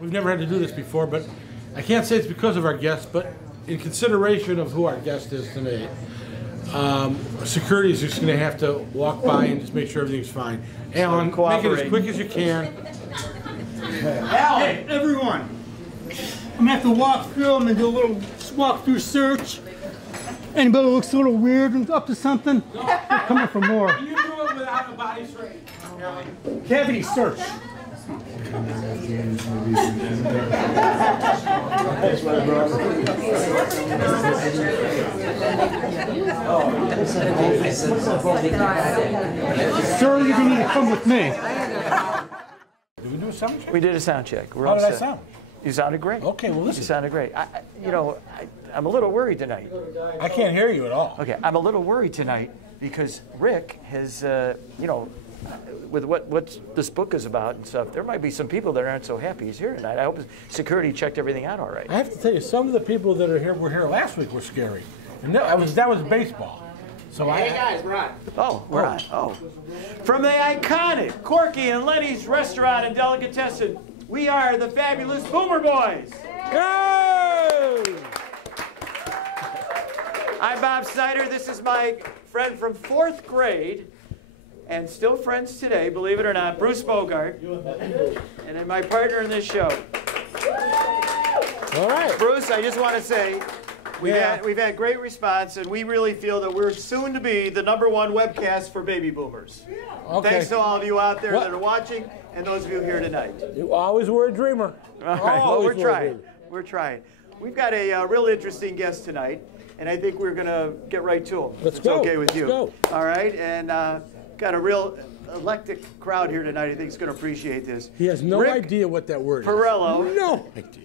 we've never had to do this before, but I can't say it's because of our guest, but in consideration of who our guest is tonight, security is just going to have to walk by and just make sure everything's fine. Alan, make it as quick as you can. Alan! Hey, everyone! I'm going to have to walk through them and do a little walk-through search. Anybody looks a little weird and up to something, they're coming for more. Can you do it without a body straight, Alan? Cavity search. Sir, you're going to need to come with me. Did we do a sound check? We did a sound check. How did I sound? You sounded great. Okay, well listen. You sounded great. I'm a little worried tonight. I can't hear you at all. Okay, I'm a little worried tonight because Rick has, with what this book is about and stuff, there might be some people that aren't so happy he's here tonight. I hope security checked everything out all right. I have to tell you, some of the people that were here last week were scary. And that was baseball. So hey guys, we're on. Oh, we're on. Oh. From the iconic Corky and Lenny's Restaurant and Delicatessen, we are the fabulous Boomer Boys. Yay! I'm Bob Snyder. This is my friend from 4th grade, and still friends today, believe it or not, Bruce Bogart, and then my partner in this show. all right. Bruce, I just want to say, we've had great response, and we really feel that we're soon to be the #1 webcast for baby boomers. Okay. Thanks to all of you out there that are watching, and those of you here tonight. You always were a dreamer. All right, well, we're trying. We're trying. We've got a real interesting guest tonight, and I think we're going to get right to him. Let's go. Okay with you. Let's go. All right, and got a real eclectic crowd here tonight. I think is going to appreciate this. He has no Rick idea what that word Porrello is. No idea.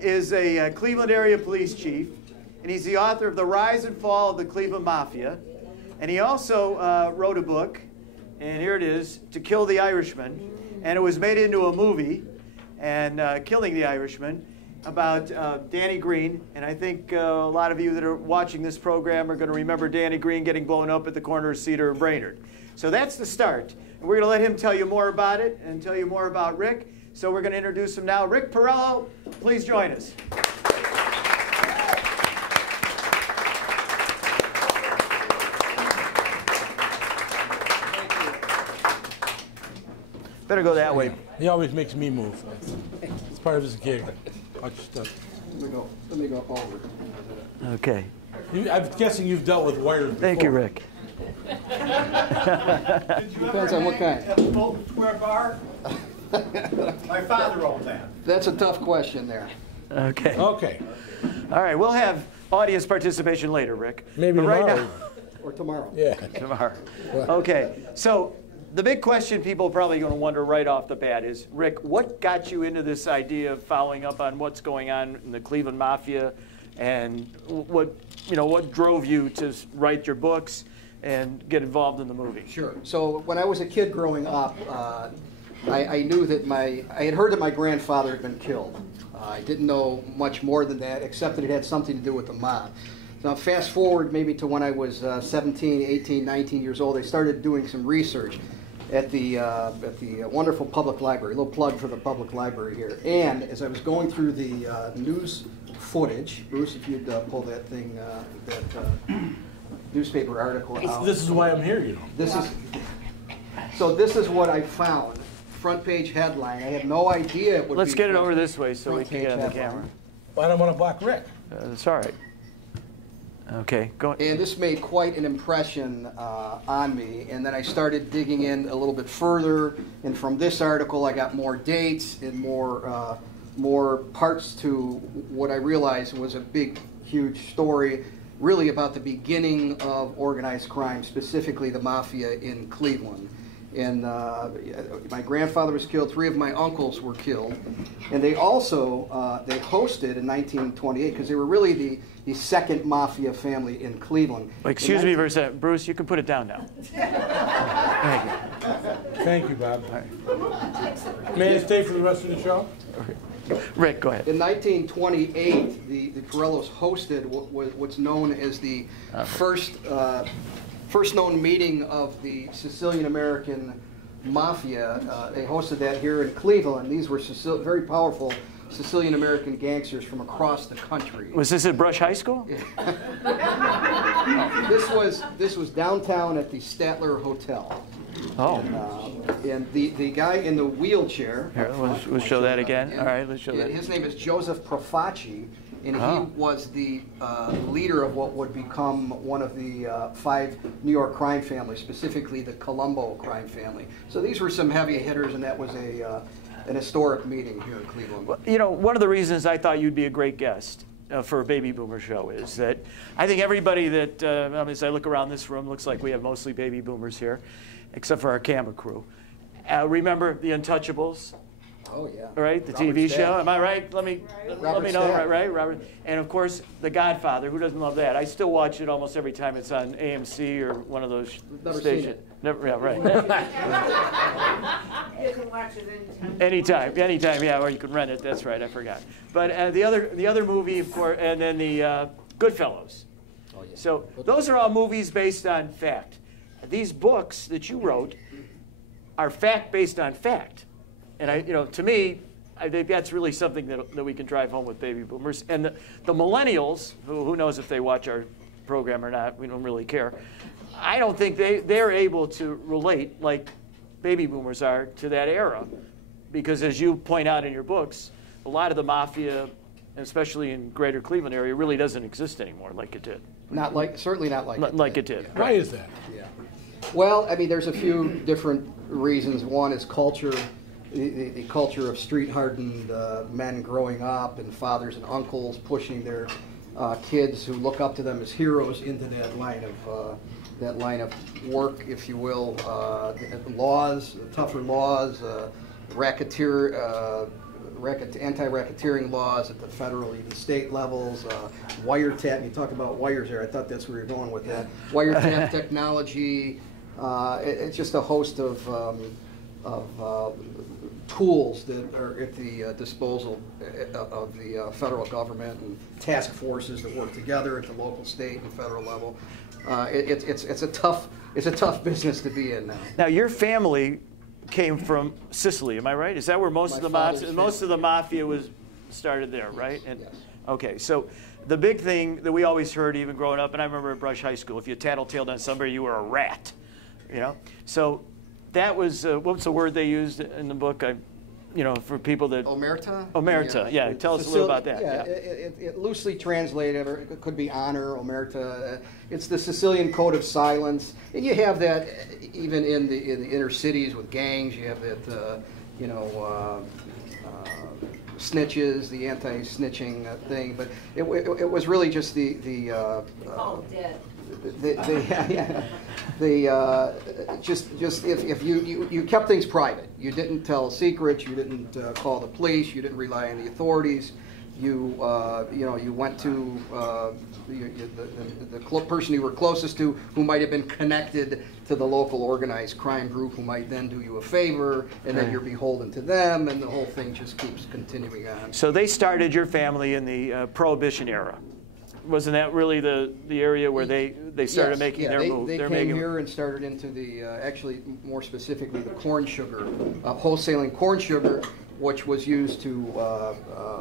Is a Cleveland area police chief, and he's the author of The Rise and Fall of the Cleveland Mafia. And he also wrote a book, and here it is, To Kill the Irishman. And it was made into a movie, and Killing the Irishman, about Danny Green. And I think a lot of you that are watching this program are going to remember Danny Green getting blown up at the corner of Cedar and Brainerd. So that's the start. And we're going to let him tell you more about it and tell you more about Rick. So we're going to introduce him now. Rick Porrello, please join us. Better go that way. He always makes me move. It's part of his gig. Watch your stuff. Let me go over. Okay. I'm guessing you've dealt with wires before. Thank you, Rick. Depends on what kind. Fulton Square Bar? My father owned that. That's a tough question there. Okay. Okay. All right, we'll have audience participation later, Rick. Maybe but tomorrow. Right now, Or tomorrow. Yeah. tomorrow. Okay, so the big question people are probably going to wonder right off the bat is, Rick, what got you into this idea of following up on what's going on in the Cleveland Mafia, and what drove you to write your books and get involved in the movie? Sure. So when I was a kid growing up, I knew that I had heard that my grandfather had been killed. I didn't know much more than that, except that it had something to do with the mob. So fast forward maybe to when I was 17, 18, 19 years old, I started doing some research at the wonderful public library. A little plug for the public library here. And as I was going through the news footage, Bruce, if you'd pull that thing, that newspaper article out. This is why I'm here, you know. This is what I found. Front page headline. I had no idea it would Let's be get it over this way so we front can get on the page headline. camera. I don't want to block Rick. That's all right. Okay, go ahead. And this made quite an impression on me. And then I started digging in a little bit further. And from this article, I got more dates and more parts to what I realized was a big, huge story, really about the beginning of organized crime, specifically the mafia in Cleveland. And my grandfather was killed. 3 of my uncles were killed. And they also, they hosted in 1928, because they were really the second mafia family in Cleveland. Excuse me for a second. Bruce, you can put it down now. Thank you. Thank you, Bob. All right. May I stay for the rest of the show? Rick, go ahead. In 1928, the Porrellos hosted what's known as the first known meeting of the Sicilian American Mafia. They hosted that here in Cleveland. These were very powerful Sicilian American gangsters from across the country. Was this at Brush High School? This was downtown at the Statler Hotel. Oh. And the guy in the wheelchair. Here, we'll show that again. All right, let's show that. His name is Joseph Profaci, and he was the leader of what would become one of the 5 New York crime families, specifically the Colombo crime family. So these were some heavy hitters, and that was an historic meeting here in Cleveland. Well, you know, one of the reasons I thought you'd be a great guest for a Baby Boomer show is that I think everybody that, as I look around this room, looks like we have mostly Baby Boomers here, except for our camera crew. Remember The Untouchables? Oh, yeah. Right, the Robert TV Stack. show. Am I right? Let me know. Stack. Right, Robert. And of course, The Godfather. Who doesn't love that? I still watch it almost every time it's on AMC or one of those Never stations. seen it. Never. Yeah, right. You can watch it anytime. Anytime. Yeah, or you can rent it. That's right. I forgot. But the other movie, of course, and then the Goodfellas. Oh, yeah. So those are all movies based on fact. These books that you wrote are fact based on fact. And to me, I think that's really something that we can drive home with Baby Boomers. And the millennials, who knows if they watch our program or not, we don't really care. I don't think they're able to relate like Baby Boomers are to that era. Because as you point out in your books, a lot of the mafia, especially in greater Cleveland area, really doesn't exist anymore like it did. Certainly not like it did. Why is that? Yeah. Well, I mean, there's a few different reasons. One is culture. The culture of street-hardened men growing up, and fathers and uncles pushing their kids who look up to them as heroes into that line of work, if you will. Tougher laws, anti-racketeering laws at the federal, even state levels, wiretap. You talk about wires there. I thought that's where you're going with that. Wiretap technology. It's just a host of tools that are at the disposal of the federal government and task forces that work together at the local, state, and federal level. It's a tough business to be in now. Now, your family came from Sicily, am I right? Is that where most of the mafia was started there, right? And, yes. Okay, so the big thing that we always heard, even growing up, and I remember at Brush High School, if you tattletaled on somebody, you were a rat. So that was what's the word they used in the book? For people that Omerta. Omerta, yeah. Tell us a little about that. Yeah, it loosely translated, or it could be honor. Omerta. It's the Sicilian code of silence, and you have that even in the inner cities with gangs. You have that, snitches, the anti-snitching thing. But it was really just the if you kept things private, you didn't tell secrets, you didn't call the police, you didn't rely on the authorities. You went to the person you were closest to, who might have been connected to the local organized crime group, who might then do you a favor, and then you're beholden to them, and the whole thing just keeps continuing on. So they started your family in the Prohibition era. Wasn't that really the area where they started making their move? They came here and started into the, actually more specifically, the corn sugar, wholesaling corn sugar, which was used to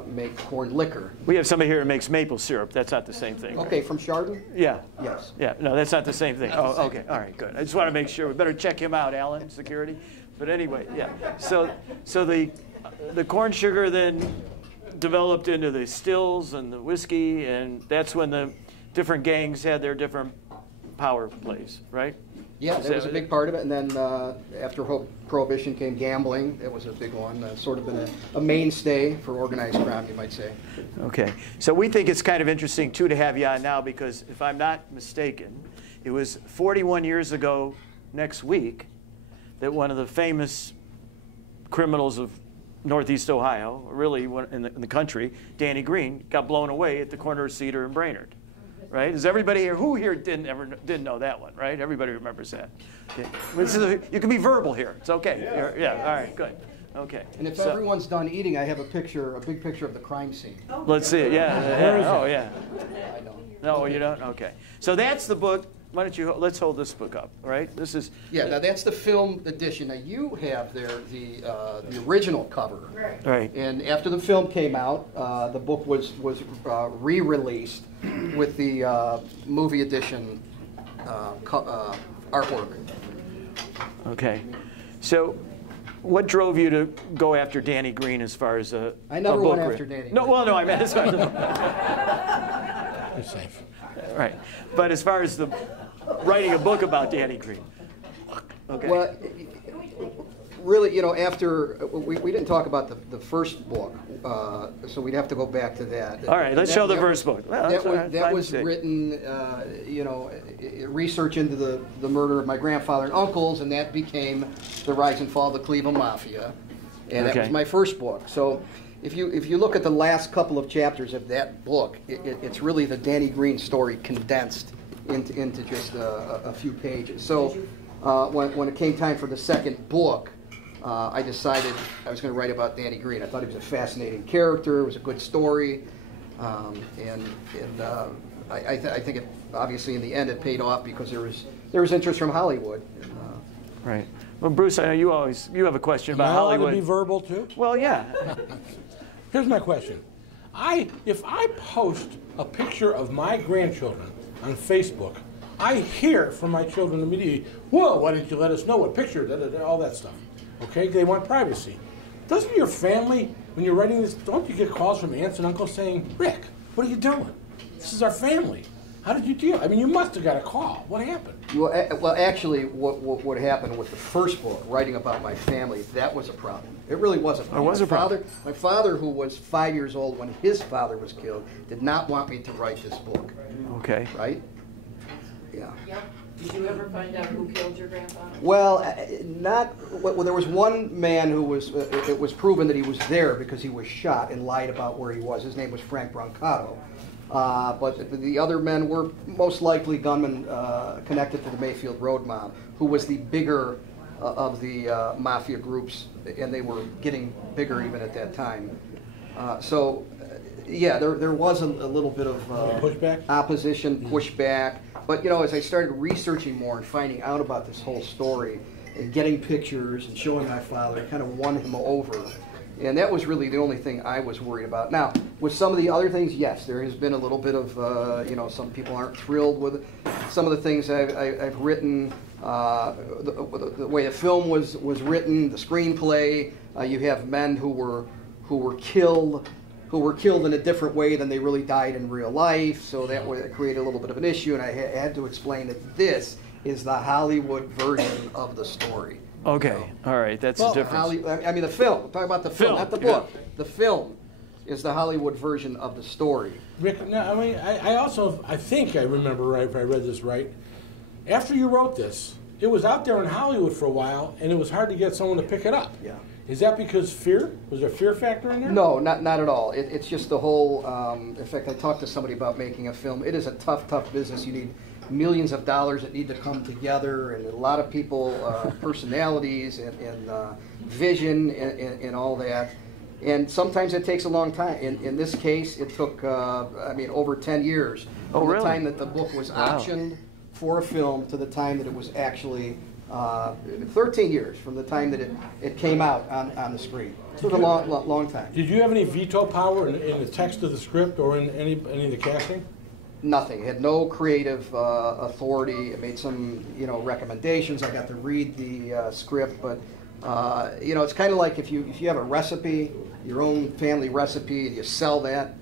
make corn liquor. We have somebody here who makes maple syrup. That's not the same thing. Okay, from Chardon? Yeah. Yes. Yeah, no, that's not the same thing. Oh, okay, all right, good. I just want to make sure. We better check him out, Alan, security. But anyway, yeah. So the corn sugar then developed into the stills and the whiskey, and that's when the different gangs had their different power plays, right? Yeah, that was a big part of it. And then after Prohibition came gambling. It was a big one, sort of been a mainstay for organized crime, you might say. Okay, so we think it's kind of interesting, too, to have you on now, because if I'm not mistaken, it was 41 years ago next week that one of the famous criminals of Northeast Ohio, really in the country, Danny Green, got blown away at the corner of Cedar and Brainerd. Right? Is everybody here? Who here didn't know that one? Right? Everybody remembers that. Okay. You can be verbal here. It's okay. Yeah. All right. Good. Okay. And if everyone's done eating, I have a big picture of the crime scene. Let's see it. Yeah. Oh, yeah. I don't. No, you don't? Okay. So that's the book why don't you, let's hold this book up, all right? This is... Yeah, now that's the film edition. Now you have there the original cover. Right. And after the film came out, the book was re-released with the movie edition artwork. Okay. So what drove you to go after Danny Green as far as a I never book went after written? Danny No, Green. well, no, I meant as far as You're safe. right. But as far as the writing a book about Danny Green. Okay. Well, really, you know, after we didn't talk about the first book, so we'd have to go back to that. All right, let's show the first book. Well, That was written, you know, research into the murder of my grandfather and uncles, and that became The Rise and Fall of the Cleveland Mafia, and that was my first book. So if you look at the last couple of chapters of that book, it's really the Danny Green story condensed into just a few pages. So when it came time for the second book, I decided I was going to write about Danny Green. I thought he was a fascinating character. It was a good story, and I think it obviously in the end it paid off because there was interest from Hollywood. Right. Well, Bruce, I know you have a question about Am I allowed Hollywood. to be verbal too? Well, yeah. Here's my question. If I post a picture of my grandchildren on Facebook, I hear from my children immediately, whoa, why didn't you let us know what picture, all that stuff. Okay, they want privacy. Doesn't your family, when you're writing this, don't you get calls from aunts and uncles saying, Rick, what are you doing? This is our family. How did you deal? I mean, you must have got a call. What happened? Well, actually, what happened with the first book, writing about my family, that was a problem. It really was a problem. It was a problem. My father, who was 5 years old when his father was killed, did not want me to write this book. Okay. Right? Yeah. Yep. Did you ever find out who killed your grandfather? Well, well, there was one man who was, it was proven that he was there because he was shot and lied about where he was. His name was Frank Brancato. But the other men were most likely gunmen connected to the Mayfield Road mob, who was the bigger of the mafia groups, and they were getting bigger even at that time. Yeah, there was a little bit of pushback? Opposition, pushback. But, you know, as I started researching more and finding out about this whole story and getting pictures and showing my father, it kind of won him over. And that was really the only thing I was worried about. Now, with some of the other things, yes, there has been a little bit of, you know, some people aren't thrilled with some of the things I've written, the way the film was written, the screenplay. You have men who were killed in a different way than they really died in real life, so that created a little bit of an issue, and I had to explain that this is the Hollywood version of the story. Okay, all right, that's the difference. I mean, the film. I'm talking about the film, not the book. Yeah. The film is the Hollywood version of the story. Rick, no, I mean, I think I remember right, if I read this right. After you wrote this, it was out there in Hollywood for a while, and it was hard to get someone to pick it up. Yeah. Is that because fear? Was there a fear factor in there? No, not at all. It's just the whole, in fact, I talked to somebody about making a film. It is a tough business. You need millions of dollars that need to come together, and a lot of people, personalities and vision and all that. And sometimes it takes a long time. In this case, it took, I mean, over 10 years. Oh, from really? the time that the book was optioned for a film to the time that it was actually 13 years from the time that it came out on the screen. It took a long time. Did you have any veto power in the text of the script or in any of the casting? Nothing. Had no creative authority. I made some, you know, recommendations. I got to read the script, but you know, it's kind of like if you have a recipe, your own family recipe, and you sell that,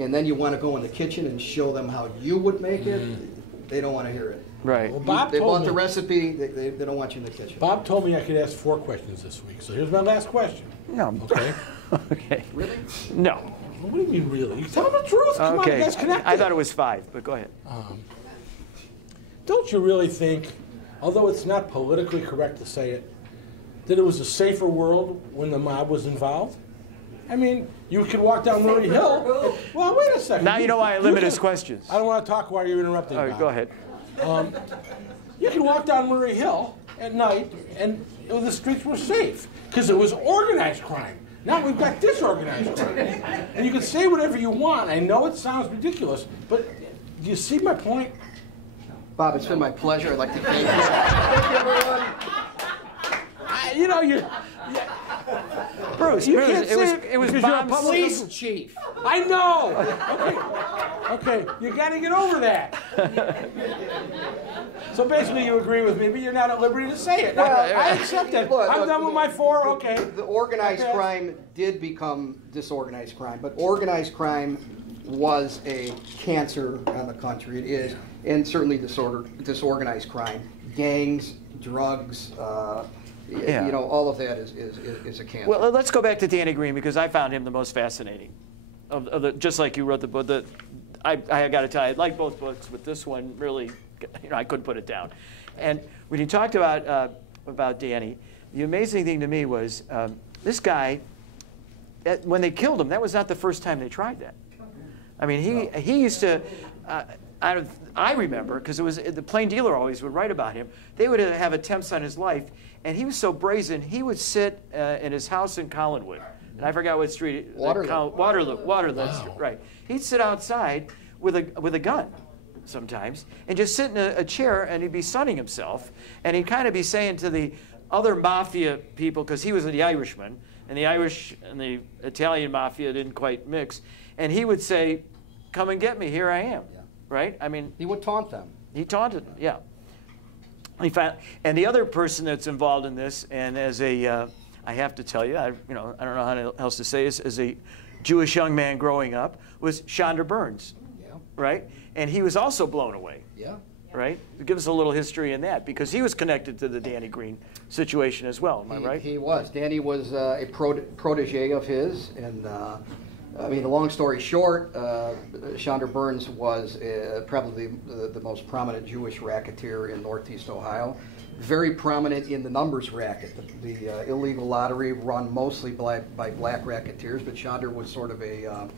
and then you want to go in the kitchen and show them how you would make it. They don't want to hear it. Right. Well, They bought the recipe. They don't want you in the kitchen. Bob told me I could ask 4 questions this week, so here's my last question. No. Okay. Okay. Really? No. What do you mean, really? You tell them the truth. Come on, you guys connected. I thought it was 5, but go ahead. Don't you really think, although it's not politically correct to say it, that it was a safer world when the mob was involved? I mean, you could walk down Murray Hill. Well, wait a second. Now you know why I limit his questions. I don't want to talk while you're interrupting. All right, Bob. go ahead. You could walk down Murray Hill at night, and the streets were safe because it was organized crime. Now we've got disorganized crime, and you can say whatever you want. I know it sounds ridiculous, but do you see my point? Bob, it's been my pleasure. I'd like to thank you. Thank you, everyone. You know, Bruce, you can't say it was Bob's Police chief. I know. Okay, you got to get over that. So basically, you agree with me, but you're not at liberty to say it. I accept that. Look, I'm done with my 4. Okay. The organized crime did become disorganized crime, but organized crime was a cancer on the country. It is, and certainly disorganized crime, gangs, drugs. You know, all of that is a cancer. Well, let's go back to Danny Green because I found him the most fascinating. Of the, just like you wrote the book, I got to tell you, I like both books, but this one really, you know, I couldn't put it down. And when you talked about Danny, the amazing thing to me was this guy. When they killed him, that was not the first time they tried that. I mean, he used to. I remember because it was the Plain Dealer always would write about him. They would have attempts on his life, and he was so brazen. He would sit in his house in Collinwood, and I forgot what street. Waterloo. Wow. Right. He'd sit outside with a gun sometimes, and just sit in a chair, and he'd be sunning himself, and he'd kind of be saying to the other mafia people, because he was the Irishman, and the Irish and the Italian mafia didn't quite mix, and he would say, "Come and get me. Here I am." Yeah. Right? I mean, He would taunt them. he taunted them, yeah. And the other person that's involved in this, and as a, I have to tell you, I don't know how else to say this, as a Jewish young man growing up, was Chandra Burns, Yeah. right? And he was also blown away, Yeah. right? Give us a little history in that, because he was connected to the Danny Green situation as well, am I right? He was. Danny was a protege of his, and I mean, the long story short, Chandra Burns was probably the most prominent Jewish racketeer in Northeast Ohio. Very prominent in the numbers racket, the illegal lottery run mostly by black racketeers, but Chandra was sort of a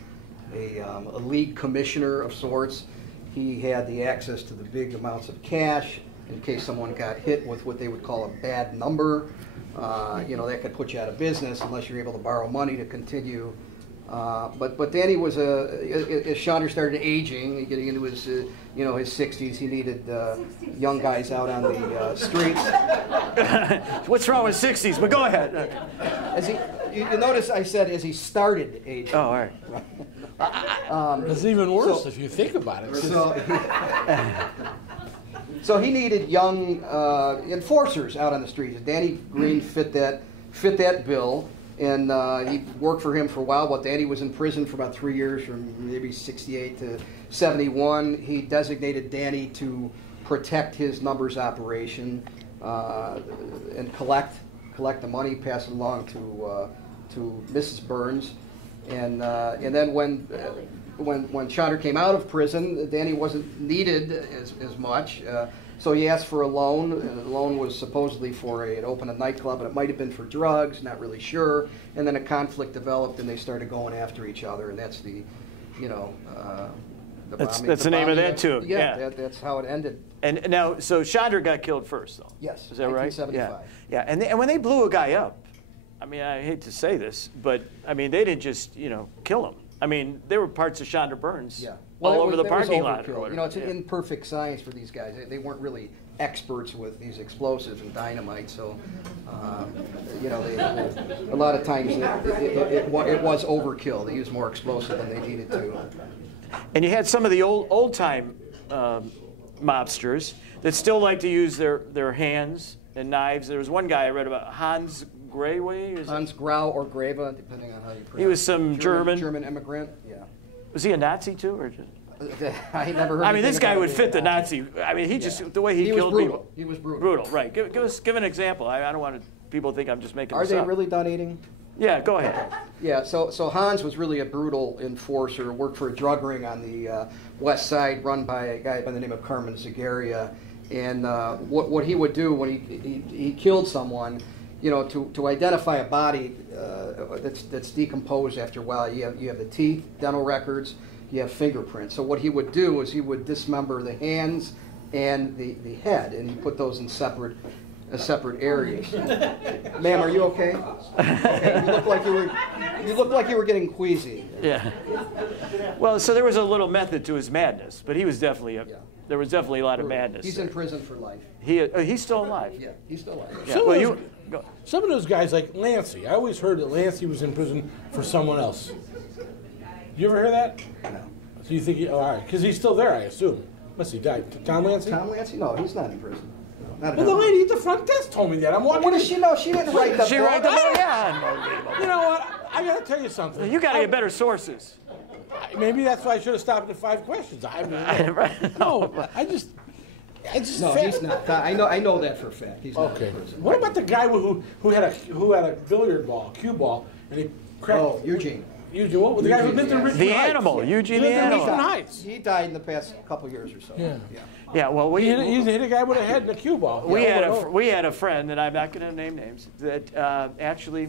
league commissioner of sorts. He had the access to the big amounts of cash in case someone got hit with what they would call a bad number. You know, that could put you out of business unless you're able to borrow money to continue. But Danny was as Chandra started aging, getting into his his 60s, he needed young guys out on the streets. What's wrong with 60s? But go ahead. As you notice I said as he started aging. Oh, all right. It's even worse if you think about it. So he needed young enforcers out on the streets. Danny Green fit that bill. And he worked for him for a while. Well, Danny was in prison for about 3 years, from maybe 68 to 71. He designated Danny to protect his numbers operation and collect the money, pass it along to Mrs. Burns. And then when Chandra came out of prison, Danny wasn't needed as much. So he asked for a loan. The loan was supposedly to open a nightclub, but it might have been for drugs, not really sure. And then a conflict developed, and they started going after each other, and that's the That's the name of that too. Yeah. That's how it ended. And now, so Chandra got killed first, though. Yes. Is that right? 1975. Yeah. And when they blew a guy up, I mean, I hate to say this, but I mean, they didn't just kill him. I mean, there were parts of Chandra Burns. Yeah. All over the parking lot. Or whatever. It's an imperfect science for these guys. They weren't really experts with these explosives and dynamite, so a lot of times it was overkill. They used more explosive than they needed to. And you had some of the old time mobsters that still like to use their hands and knives. There was one guy I read about, Hans Grayway. Hans Grau or Grava, depending on how you pronounce it. He was some German immigrant. Yeah. Was he a Nazi too, or just? I never heard. I mean, this guy would fit the Nazi. I mean, he just the way he killed people. He was brutal. Brutal, right? Give an example. I don't want people to think I'm just making. Are this up. they really done eating? Yeah, go ahead. Yeah. So Hans was really a brutal enforcer. Worked for a drug ring on the west side, run by a guy by the name of Carmen Zagaria. And what he would do when he killed someone, to identify a body that's decomposed after a while, you have the teeth, dental records, you have fingerprints. So what he would do is he would dismember the hands and the head, and he put those in separate areas. Ma'am, are you okay? Okay. You look like you were getting queasy. Yeah. Well, so there was a little method to his madness, but he was definitely there was definitely a lot of madness. He's there. in prison for life. He's still alive. Yeah, he's still alive. Yeah. Well, some of those guys, like Lancey, I always heard that Lancey was in prison for someone else. You ever hear that? No. So you think, all right, because he's still there, I assume. Unless he died. Tom Lancey? Tom Lancey? No, he's not in prison. Not at Well, the all. lady at the front desk told me that. I'm walking. What does she know? She didn't write the She book. write the book? Yeah. You know what? I got to tell you something. You got to get better sources. Maybe that's why I should have stopped at 5 questions. I mean, no, I just. No, he's not. I know that for a fact. He's not Okay. in prison. What about the guy who had a billiard ball, cue ball, and he cracked? Oh, Eugene. Eugene. What? The guy who lived in Richmond The Heights. animal, Eugene He the lived in Richmond animal. Heights. He died in the past couple years or so. Yeah. Yeah, well, He hit a guy with a head and a cue ball. we Yeah, had over. we had a friend, and I'm not going to name names, that actually,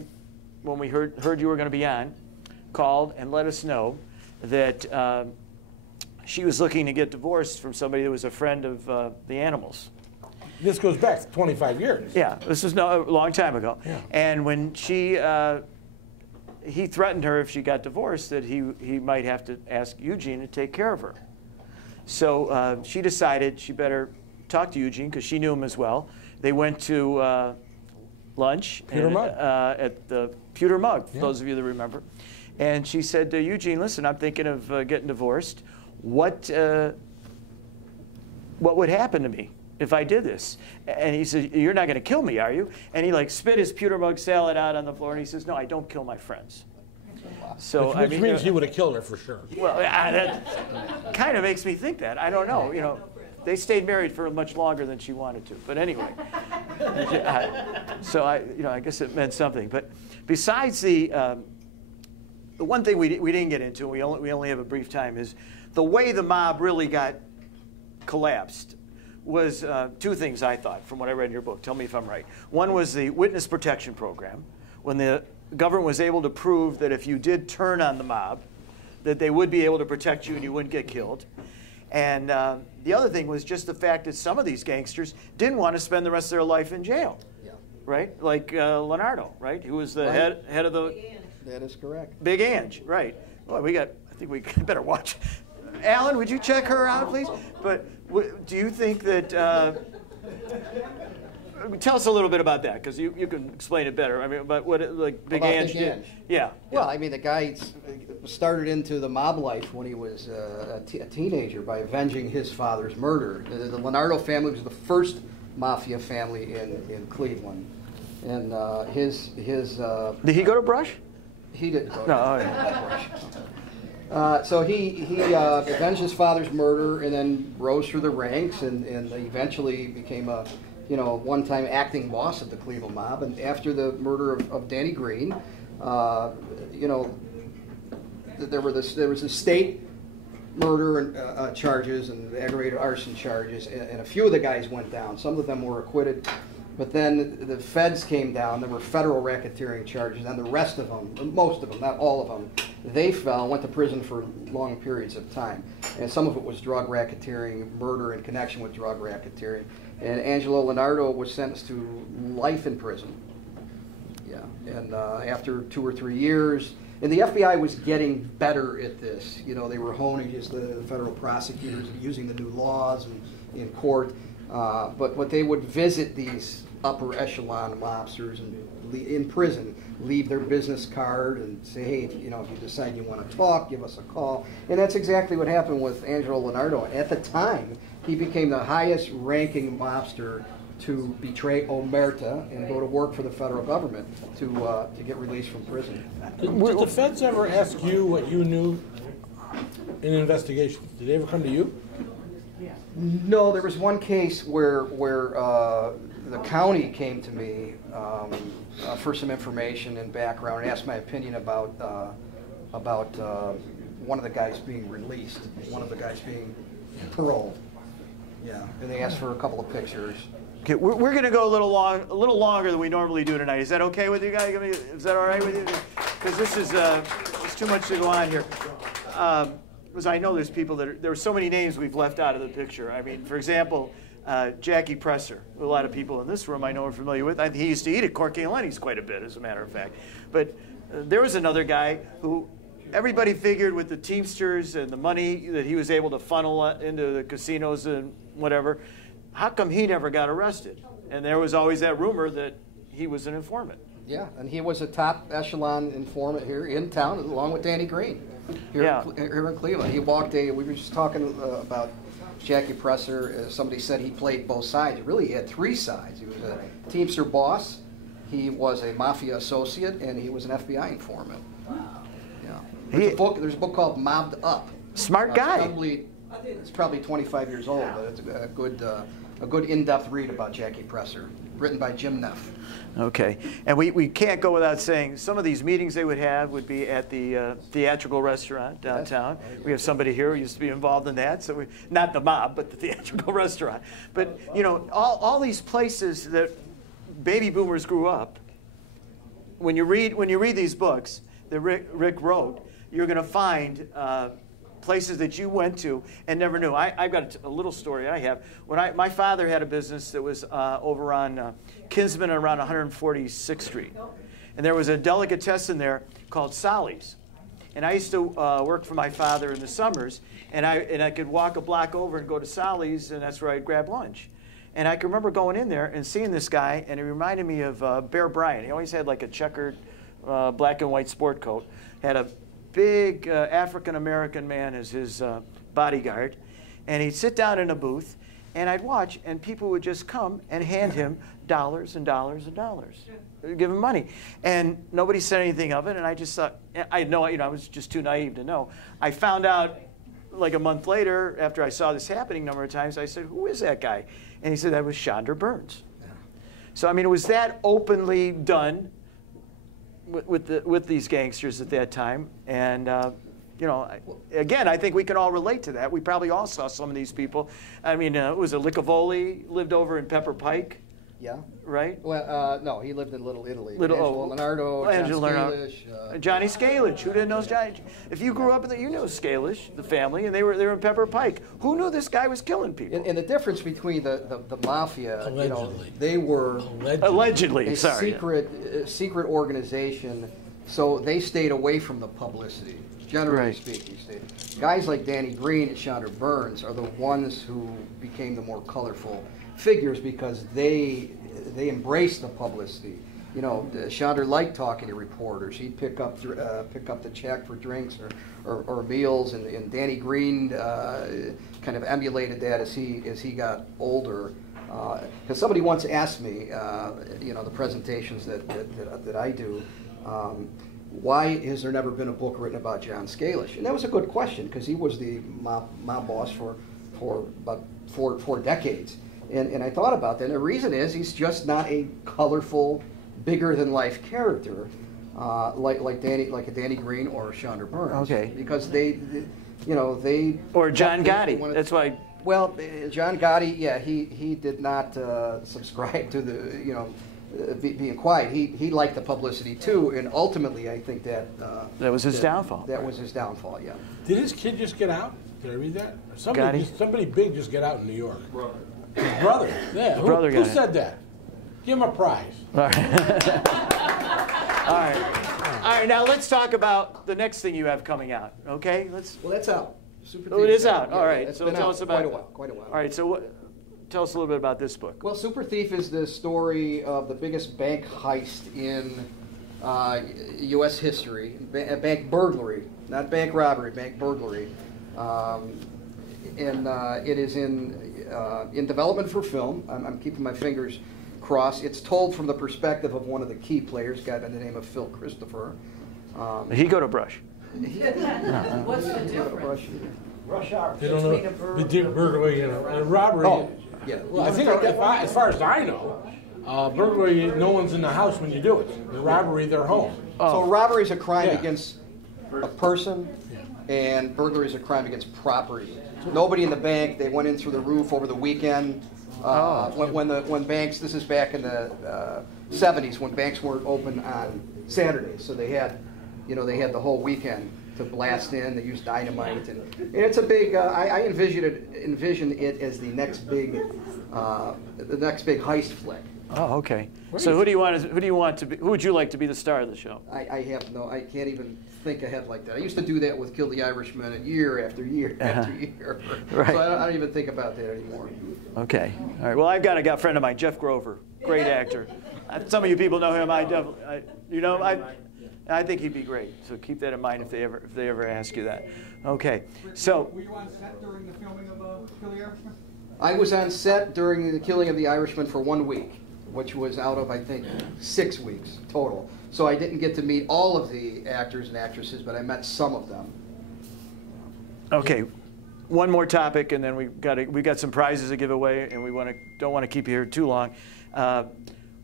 when we heard you were going to be on, called and let us know that she was looking to get divorced from somebody that was a friend of the animals. This goes back 25 years. Yeah, this was a long time ago. Yeah. And when he threatened her if she got divorced that he might have to ask Eugene to take care of her. So she decided she better talk to Eugene because she knew him as well. They went to lunch at the Pewter Mug, for those of you that remember. And she said to Eugene, listen, I'm thinking of getting divorced. What would happen to me if I did this? And he said, you're not going to kill me, are you? And he like spit his Pewter Mug salad out on the floor, and he says, no, I don't kill my friends. So Which means he would have killed her for sure. Well, that kind of makes me think that. I don't know. You know, they stayed married for much longer than she wanted to. But anyway, so I guess it meant something. But besides the one thing we didn't get into, we only have a brief time, is the way the mob really got collapsed was two things, I thought, from what I read in your book. Tell me if I'm right. One was the witness protection program, when the government was able to prove that if you did turn on the mob, that they would be able to protect you and you wouldn't get killed. And the other thing was just the fact that some of these gangsters didn't want to spend the rest of their life in jail. Yeah. Right? Like Leonardo, right? Who was the head of the... That is correct. Big Ange, right. Well, I think we better watch. Alan, would you check her out, please? But do you think that... tell us a little bit about that, because you can explain it better. I mean, about what Big Ange did. Yeah. Well, I mean, the guy started into the mob life when he was a teenager by avenging his father's murder. The Leonardo family was the first mafia family in Cleveland, and his. Did he go to Brush? He didn't go. No. So he avenged his father's murder and then rose through the ranks and eventually became a one-time acting boss of the Cleveland mob. And after the murder of Danny Green, there was the state murder charges and aggravated arson charges, and a few of the guys went down. Some of them were acquitted. But then the feds came down. There were federal racketeering charges, and the rest of them, most of them, not all of them, they went to prison for long periods of time. And some of it was drug racketeering, murder in connection with drug racketeering. And Angelo Leonardo was sentenced to life in prison. Yeah, and after 2 or 3 years, and the FBI was getting better at this. They were honing as the federal prosecutors, using the new laws in court. But they would visit these upper echelon mobsters and in prison, leave their business card and say, hey, if you decide you want to talk, give us a call. And that's exactly what happened with Angelo Leonardo. At the time, he became the highest ranking mobster to betray Omerta and go to work for the federal government to get released from prison. Did the feds ever ask you what you knew in investigations? Did they ever come to you? No, there was one case where the county came to me for some information and background and asked my opinion about one of the guys being released, one of the guys being paroled. Yeah, and they asked for a couple of pictures. Okay, we're going to go a little longer than we normally do tonight. Is that okay with you guys? Is that all right with you? Because this is it's too much to go on here. Because I know there's people there are so many names we've left out of the picture. I mean, for example, Jackie Presser, who a lot of people in this room I know are familiar with. He used to eat at Corky and Lenny's quite a bit, as a matter of fact. But there was another guy who everybody figured with the Teamsters and the money that he was able to funnel into the casinos and whatever, how come he never got arrested? And there was always that rumor that he was an informant. Yeah, and he was a top echelon informant here in town, along with Danny Green, here in Cleveland. He walked we were just talking about Jackie Presser. Somebody said he played both sides. Really, he had three sides. He was a Teamster boss, he was a mafia associate, and he was an FBI informant. Yeah. There's a book called Mobbed Up. Smart guy. It's probably 25 years old, but it's a good in-depth read about Jackie Presser, written by Jim Neff. Okay, and we can't go without saying some of these meetings they would have would be at the Theatrical Restaurant downtown. We have somebody here who used to be involved in that, so not the mob, but the Theatrical Restaurant. But you know, all these places that baby boomers grew up. When you read these books that Rick wrote, you're going to find places that you went to and never knew. I've got a little story I have. When my father had a business that was over on Kinsman around 146th Street. And there was a delicatessen there called Solly's. And I used to work for my father in the summers, and I could walk a block over and go to Solly's, and that's where I'd grab lunch. And I can remember going in there and seeing this guy, and he reminded me of Bear Bryant. He always had like a checkered black and white sport coat, had a big African-American man as his bodyguard, and he'd sit down in a booth, and I'd watch, and people would just come and hand him dollars and dollars and dollars, give him money, and nobody said anything of it, and I just thought, I was just too naive to know. I found out like a month later, after I saw this happening a number of times, I said, "Who is that guy?" And he said that was Chandra Burns. So I mean, it was that openly done with these gangsters at that time, and you know, again, I think we can all relate to that. We probably all saw some of these people. I mean, it was a Licavoli lived over in Pepper Pike. Yeah. Right? Well, no, he lived in Little Italy. Angelo Leonardo, Johnny Scalish. Who didn't know Johnny? If you grew up in you knew Scalish, the family, and they were in Pepper Pike. Who knew this guy was killing people? And the difference between the mafia, Allegedly. you know, they were allegedly a sorry. secret organization, so they stayed away from the publicity. Generally Right. speaking, guys like Danny Green and Chandra Burns are the ones who became the more colorful figures because they embraced the publicity. You know, Chandra liked talking to reporters. He'd pick up the check for drinks or meals, and Danny Green kind of emulated that as he got older. Because somebody once asked me, you know, the presentations that I do. Why has there never been a book written about John Scalish? And that was a good question because he was the mob boss for about four decades. And I thought about that. And the reason is he's just not a colorful, bigger-than-life character like a Danny Green or Chandra Burns. Okay. Because they Or John Gotti. That's why. Well, John Gotti, yeah, he did not subscribe to the being quiet. He liked the publicity too, and ultimately, I think that was his downfall. That was his downfall. Yeah. Did his kid just get out? Did I read that? Somebody big just get out in New York. His brother. Yeah. Who said that? Give him a prize. All right. All right. Now let's talk about the next thing you have coming out. Okay. Well, that's out. Super it is out. Yeah, all right. So tell us about quite a while. All right. So tell us a little bit about this book. Well, Super Thief is the story of the biggest bank heist in U.S. history. Bank burglary, not bank robbery, bank burglary. And it is in development for film. I'm keeping my fingers crossed. It's told from the perspective of one of the key players, a guy by the name of Phil Christopher. He go to Brush. What's the difference? Rush hour. They don't know the burglary and a robbery. Oh, yeah. Well, I think as far as I know, burglary, no one's in the house when you do it. The robbery, they're home. So robbery is a crime against a person, and burglary is a crime against property. Nobody in the bank. They went in through the roof over the weekend. When banks, this is back in the 70s, when banks weren't open on Saturdays, so they had the whole weekend to blast in. They used dynamite, and it's a big. I envision it as the next big heist flick. Oh, okay. So who would you like to be the star of the show? I can't even think ahead like that. I used to do that with Kill the Irishman year after year after year. Right. So I don't even think about that anymore. Okay. All right. Well, I've got a friend of mine, Jeff Grover, great actor. Some of you people know him. I think he'd be great. So keep that in mind if they ever ask you that. Okay. So. Were you on set during the filming of Kill the Irishman? I was on set during the Killing of the Irishman for 1 week, which was out of, I think, 6 weeks total. So I didn't get to meet all of the actors and actresses, but I met some of them. Okay. One more topic, and then we got some prizes to give away, and we don't want to keep you here too long.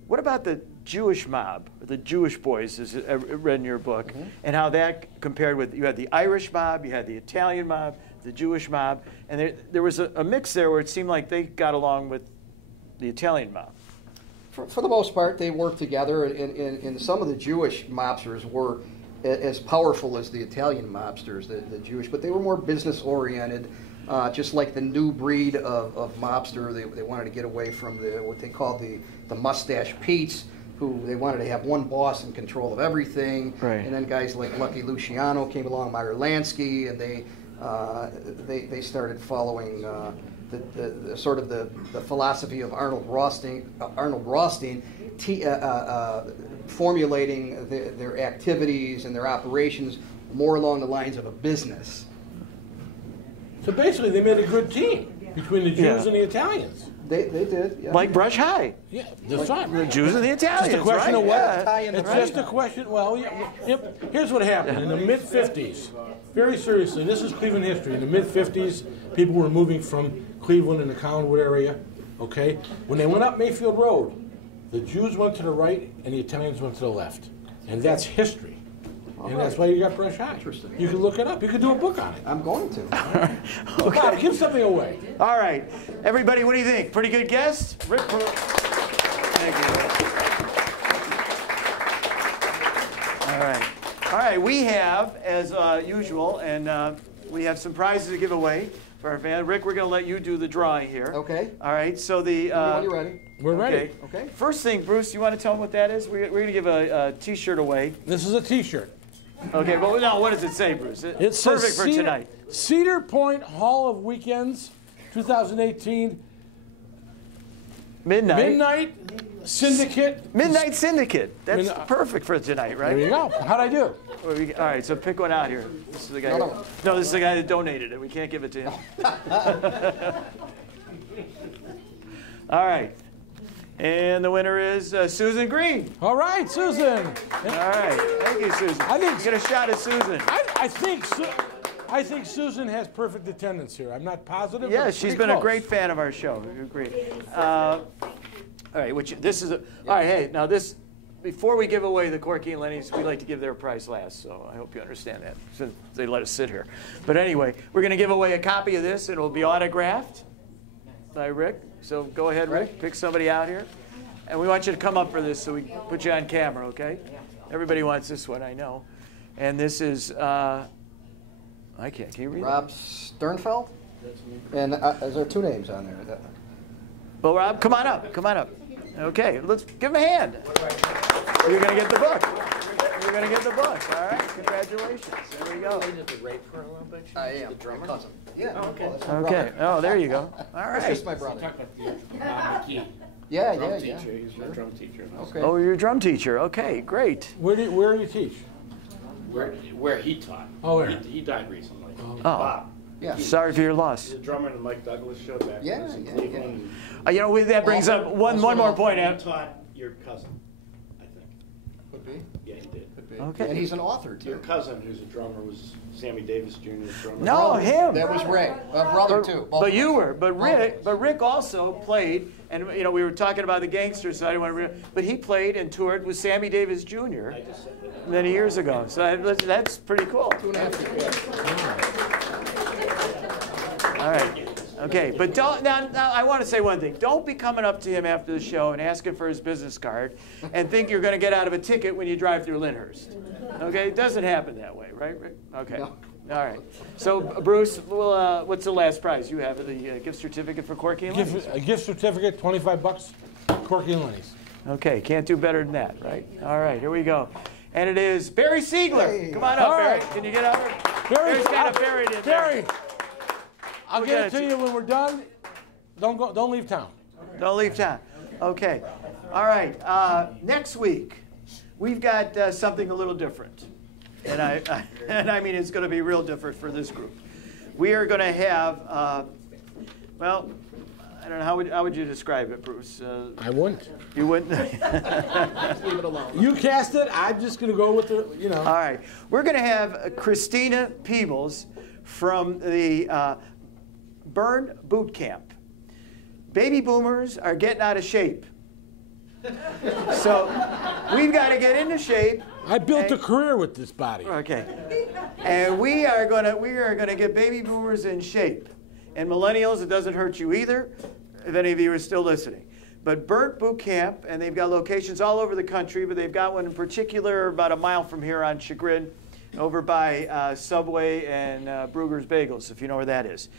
What about the Jewish mob, the Jewish boys, as I read in your book, and how that compared with, you had the Irish mob, you had the Italian mob, the Jewish mob, and there was a mix there where it seemed like they got along with the Italian mob. For the most part, they worked together, and some of the Jewish mobsters were as powerful as the Italian mobsters, the Jewish, but they were more business-oriented, just like the new breed of mobster. They wanted to get away from what they called the mustache Pete's, who they wanted to have one boss in control of everything. Right. And then guys like Lucky Luciano came along, Meyer Lansky, and they started following the sort of the philosophy of Arnold Rothstein, formulating their activities and their operations more along the lines of a business. So basically, they made a good team between the Jews and the Italians. They did, yeah. Like Brush High. Yeah, that's right. The Jews and the Italians, Just a question right? of what? Yeah. It's just a question. Well, here's what happened in the mid-'50s. Very seriously, this is Cleveland history. In the mid-'50s, people were moving from Cleveland and the Collinwood area. Okay, when they went up Mayfield Road, the Jews went to the right and the Italians went to the left, and that's history. And that's why you got Brush High. Interesting. You can look it up. You can do a book on it. I'm going to. Okay. Bob, give something away. All right. Everybody, what do you think? Pretty good guess? Rick? Thank you. All right. All right. We have, as usual, and we have some prizes to give away for our fans. Rick, we're going to let you do the drawing here. Okay. All right. So the... When you're ready. We're ready. Okay. First thing, Bruce, you want to tell them what that is? We're going to give a T-shirt away. This is a T-shirt. Okay, but now what does it say, Bruce? It's perfect for tonight. Cedar Point Hall of Weekends, 2018. Midnight Syndicate. Midnight Syndicate. That's perfect for tonight, right? There you go. How'd I do? All right, so pick one out here. This is the guy. No. No, this is the guy that donated it. We can't give it to him. All right. And the winner is Susan Green. All right, Susan. All right. Thank you, Susan. I think get a shot at Susan. I think Susan has perfect attendance here. I'm not positive. Yeah, but she's pretty been close. a great fan of our show. Great. All right, all right, hey, now this, before we give away the Corky and Lenny's, we like to give their prize last, so I hope you understand that, since they let us sit here. But anyway, we're going to give away a copy of this, and it'll be autographed by Rick. So go ahead, Rick, pick somebody out here. And we want you to come up for this so we can put you on camera, okay? Everybody wants this one, I know. And this is, can you read Rob Sternfeld? And is there 2 names on there? Well, Rob, come on up. Okay, let's give him a hand. You're going to get the book. You're going to get the book. All right, congratulations. There we go. I am. The drummer? Cousin. Yeah. Oh, okay. Okay. Brother. Oh, there you go. All right. That's just my brother. Yeah. He's my drum teacher. Okay. Oh, you're a drum teacher. Okay, great. Where do you teach? Where he taught. Oh, where? He died recently. Oh, Bob. Yeah. sorry for your loss. He's a drummer in the Mike Douglas show back when he was in Yeah. Cleveland. That brings up one more point. He taught your cousin, I think. Could be. Yeah, he did. Could be. Okay. And he's an author, Your too. cousin, who's a drummer, was Sammy Davis Jr.'s drummer. No, him. That was Ray. Brother, too. Both But you of us. were. But Rick also played, and we were talking about the gangsters, so I didn't want to. But he played and toured with Sammy Davis Jr. many years ago. So that's pretty cool. 2.5 years. All right. Okay, but don't now I want to say one thing. Don't be coming up to him after the show and asking for his business card and think you're going to get out of a ticket when you drive through Lyndhurst. Okay? It doesn't happen that way, right, Rick? Okay. No. All right. So, Bruce, what's the last prize? You have the gift certificate for Corky and Lenny's? A gift certificate, $25. Corky and Lenny's. Okay, can't do better than that, right? All right, here we go. And it is Barry Siegler. Hey. Come on up, All Barry. right. Can you get up? Barry's got it buried in there. Barry, I'll We'll get get it to it. you when we're done. Don't leave town. Don't leave town. Okay. All right. Next week, we've got something a little different. And I mean it's going to be real different for this group. We are going to have, well, I don't know, how would you describe it, Bruce? I wouldn't. You wouldn't? Leave it alone. You cast it. I'm just going to go with the, you know. All right. We're going to have Christina Peebles from the Burn Boot Camp. Baby boomers are getting out of shape. So we've got to get into shape. I built a career with this body. Okay. And we are gonna get baby boomers in shape. And millennials, it doesn't hurt you either, if any of you are still listening. But Burnt Boot Camp, and they've got locations all over the country, but they've got one in particular about a mile from here on Chagrin, over by Subway and Brugger's Bagels, if you know where that is.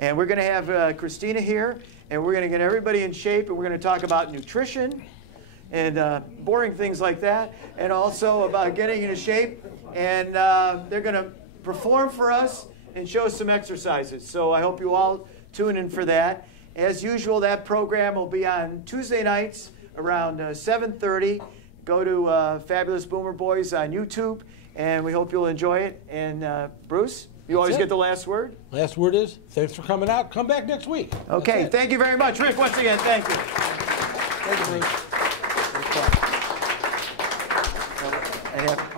And we're going to have Christina here, and we're going to get everybody in shape, and we're going to talk about nutrition and boring things like that, and also about getting into shape. And they're going to perform for us and show us some exercises. So I hope you all tune in for that. As usual, that program will be on Tuesday nights around 7:30. Go to Fabulous Boomer Boys on YouTube, and we hope you'll enjoy it. And Bruce, you always get the last word? Last word is, thanks for coming out. Come back next week. Okay, thank you very much. Rick, once again, thank you. Thank you, Bruce. I have